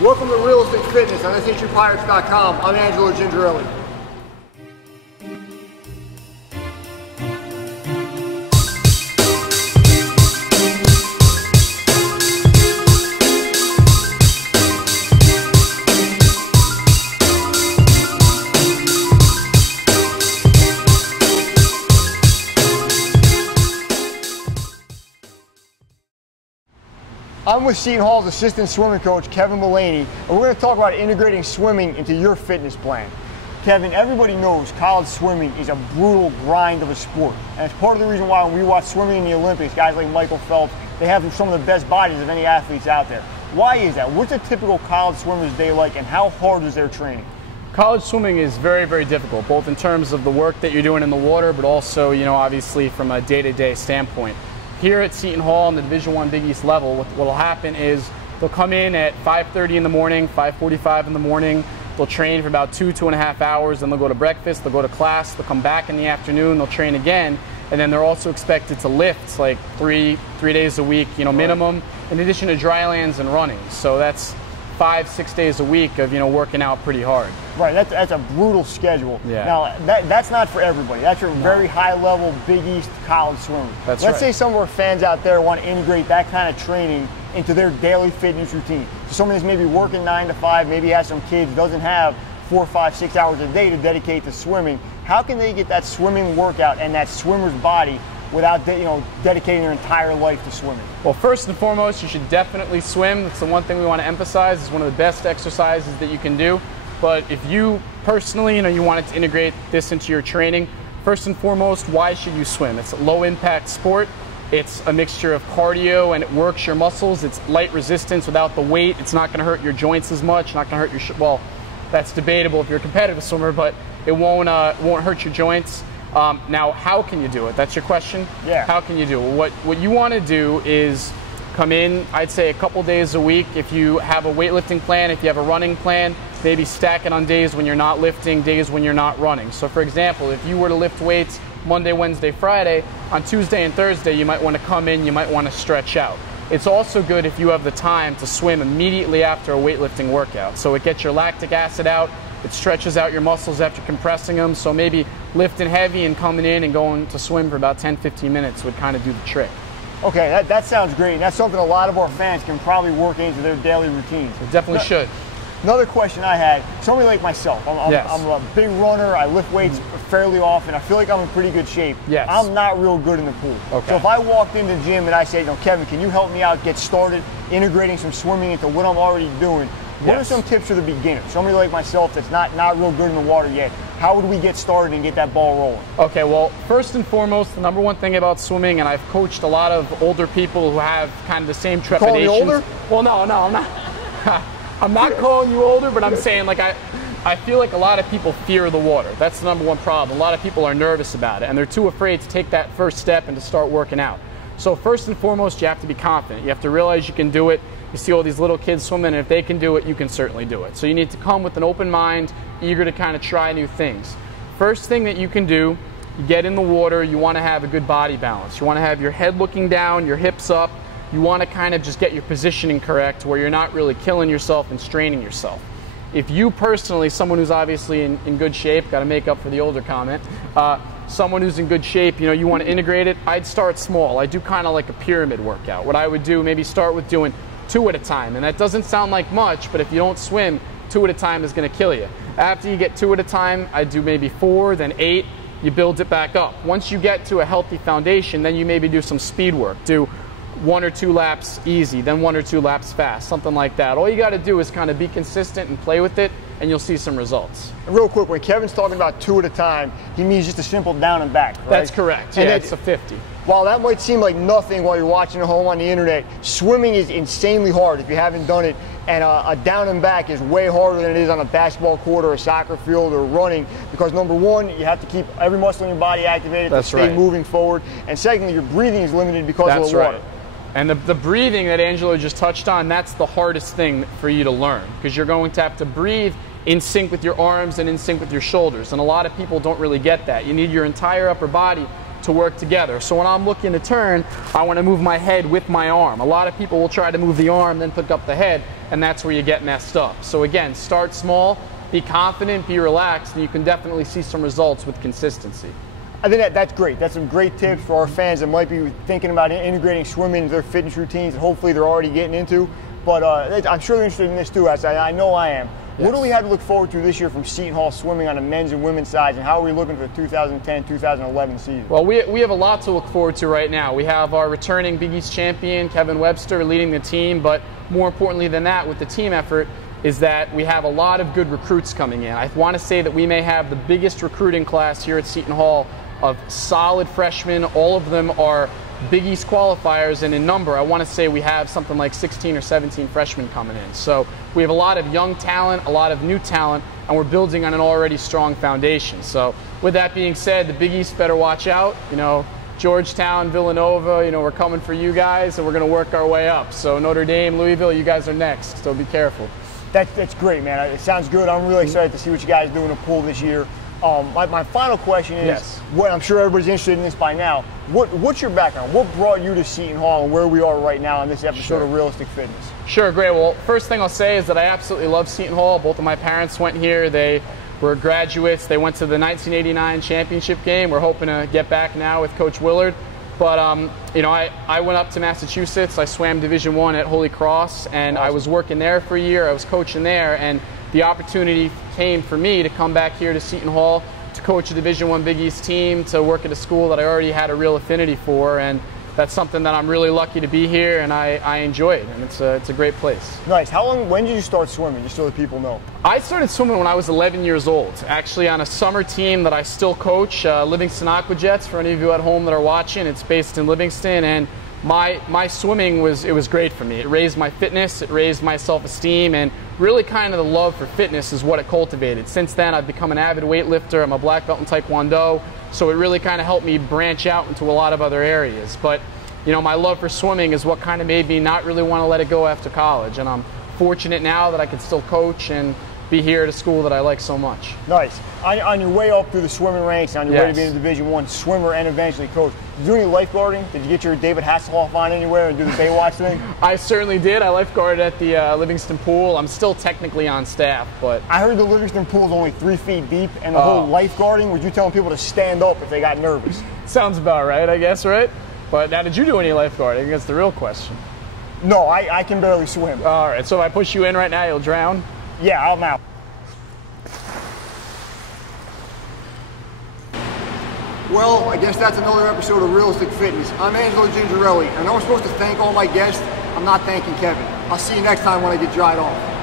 Welcome to Realistic Fitness on SHUPirates.com. I'm Angelo Gingerelli. I'm with Seton Hall's assistant swimming coach, Kevin Mullaney, and we're going to talk about integrating swimming into your fitness plan. Kevin, everybody knows college swimming is a brutal grind of a sport, and it's part of the reason why when we watch swimming in the Olympics, guys like Michael Phelps, they have some of the best bodies of any athletes out there. Why is that? What's a typical college swimmer's day like, and how hard is their training? College swimming is very, very difficult, both in terms of the work that you're doing in the water, but also, obviously from a day-to-day standpoint. Here at Seton Hall on the Division I Big East level, what will happen is they'll come in at 5:30 in the morning, 5:45 in the morning. They'll train for about 2.5 hours, then they'll go to breakfast, they'll go to class, they'll come back in the afternoon, they'll train again, and then they're also expected to lift like three days a week, minimum, in addition to dry lands and running. So that's 5-6 days a week of working out pretty hard. Right, that's a brutal schedule. Yeah. Now that's not for everybody. That's your very high level Big East college swimming. Let's say some of our fans out there want to integrate that kind of training into their daily fitness routine. So someone that's maybe working 9 to 5, maybe has some kids, doesn't have 4, 5, 6 hours a day to dedicate to swimming. How can they get that swimming workout and that swimmer's body without dedicating their entire life to swimming? Well, first and foremost, you should definitely swim. That's the one thing we want to emphasize. It's one of the best exercises that you can do. But if you personally, you wanted to integrate this into your training, first and foremost, why should you swim? It's a low-impact sport. It's a mixture of cardio, and it works your muscles. It's light resistance without the weight. It's not going to hurt your joints as much. Not going to hurt your well, that's debatable if you're a competitive swimmer, but it won't hurt your joints. Now, how can you do it? That's your question? Yeah. How can you do it? What you want to do is come in, I'd say a couple days a week. If you have a weightlifting plan, if you have a running plan, maybe stack it on days when you're not lifting, days when you're not running. So for example, if you were to lift weights Monday, Wednesday, Friday, on Tuesday and Thursday, you might want to come in, you might want to stretch out. It's also good if you have the time to swim immediately after a weightlifting workout. So it gets your lactic acid out, it stretches out your muscles after compressing them, so maybe lifting heavy and coming in and going to swim for about 10-15 minutes would kind of do the trick. Okay, that sounds great. That's something a lot of our fans can probably work into their daily routines. It definitely should. Another question I had, somebody like myself, I'm a big runner, I lift weights fairly often, I feel like I'm in pretty good shape. Yes. I'm not real good in the pool. Okay. So if I walked into the gym and I said, Kevin, can you help me out, get started integrating some swimming into what I'm already doing, what are some tips for the beginner? Somebody like myself that's not real good in the water yet, how would we get started and get that ball rolling? Okay, well, first and foremost, the number one thing about swimming, and I've coached a lot of older people who have kind of the same trepidations. Call me older? Well, no, I'm not. I'm not calling you older, but I'm saying I feel like a lot of people fear the water. That's the number one problem. A lot of people are nervous about it, and they're too afraid to take that first step and to start working out. So first and foremost, you have to be confident. You have to realize you can do it. You see all these little kids swimming, and if they can do it, you can certainly do it. So you need to come with an open mind, eager to kind of try new things. First thing that you can do, you get in the water, you want to have a good body balance. You want to have your head looking down, your hips up. You want to kind of just get your positioning correct where you're not really killing yourself and straining yourself. If you personally, someone who's obviously in good shape, got to make up for the older comment, someone who's in good shape, you want to integrate it, I'd start small. I do kind of like a pyramid workout. What I would do, maybe start with doing 2 at a time. And that doesn't sound like much, but if you don't swim, 2 at a time is going to kill you. After you get 2 at a time, I do maybe 4, then 8. You build it back up. Once you get to a healthy foundation, then you maybe do some speed work. Do 1 or 2 laps easy, then 1 or 2 laps fast, something like that. All you got to do is kind of be consistent and play with it, and you'll see some results. Real quick, when Kevin's talking about 2 at a time, he means just a simple down and back, right? That's correct. Yeah, it's a 50. While that might seem like nothing while you're watching at home on the internet, swimming is insanely hard if you haven't done it, and a down and back is way harder than it is on a basketball court or a soccer field or running, because number one, you have to keep every muscle in your body activated to stay moving forward, and secondly, your breathing is limited because of the water. And the breathing that Angelo just touched on, that's the hardest thing for you to learn, because you're going to have to breathe in sync with your arms and in sync with your shoulders, and a lot of people don't really get that. You need your entire upper body to work together. So when I'm looking to turn, I want to move my head with my arm. A lot of people will try to move the arm, then pick up the head, and that's where you get messed up. So again, start small, be confident, be relaxed, and you can definitely see some results with consistency. I think that's great. That's some great tips for our fans that might be thinking about integrating swimming into their fitness routines, and hopefully they're already getting into. But I'm sure they're interested in this too, as I know I am. Yes. What do we have to look forward to this year from Seton Hall swimming on the men's and women's sides, and how are we looking for the 2010-2011 season? Well, we have a lot to look forward to right now. We have our returning Big East champion, Kevin Webster, leading the team, but more importantly than that, with the team effort, is that we have a lot of good recruits coming in. I want to say that we may have the biggest recruiting class here at Seton Hall of solid freshmen. All of them are Big East qualifiers, and in number, I want to say we have something like 16 or 17 freshmen coming in. So we have a lot of young talent, a lot of new talent, and we're building on an already strong foundation. So with that being said, the Big East better watch out. You know, Georgetown, Villanova, you know, we're coming for you guys, and we're going to work our way up. So Notre Dame, Louisville, you guys are next, so be careful. That's great, man. It sounds good. I'm really excited to see what you guys do in the pool this year. My final question is, yes. What I'm sure everybody's interested in this by now. What's your background? What brought you to Seton Hall and where we are right now in this episode of Realistic Fitness? Sure, great. Well, first thing I'll say is that I absolutely love Seton Hall. Both of my parents went here. They were graduates. They went to the 1989 championship game. We're hoping to get back now with Coach Willard. But, you know, I went up to Massachusetts. I swam Division I at Holy Cross, and I was working there for a year. I was coaching there, and the opportunity came for me to come back here to Seton Hall to coach a Division I Big East team, to work at a school that I already had a real affinity for, and that's something that I'm really lucky to be here, and I enjoy it, and it's a great place. Nice. When did you start swimming, just so that people know? I started swimming when I was 11 years old, actually on a summer team that I still coach, Livingston Aquajets, for any of you at home that are watching. It's based in Livingston, and my swimming was great for me. It raised my fitness, it raised my self-esteem, and really kind of the love for fitness is what it cultivated. Since then, I've become an avid weightlifter. I'm a black belt in Taekwondo, so it really kind of helped me branch out into a lot of other areas. But, you know, my love for swimming is what kind of made me not really want to let it go after college, and I'm fortunate now that I can still coach and be here at a school that I like so much. Nice. On your way up through the swimming ranks, on your way to being a Division I swimmer and eventually coach, did you do any lifeguarding? Did you get your David Hasselhoff on anywhere and do the Baywatch thing? I certainly did. I lifeguarded at the Livingston pool. I'm still technically on staff, but I heard the Livingston pool is only 3 feet deep, and the whole lifeguarding, were you telling people to stand up if they got nervous? Sounds about right, I guess, right? But now, did you do any lifeguarding? That's the real question. No, I can barely swim. All right, so if I push you in right now, you'll drown? Yeah, I'm out. Well, I guess that's another episode of Realistic Fitness. I'm Angelo Gingerelli, and I know I'm supposed to thank all my guests. I'm not thanking Kevin. I'll see you next time when I get dried off.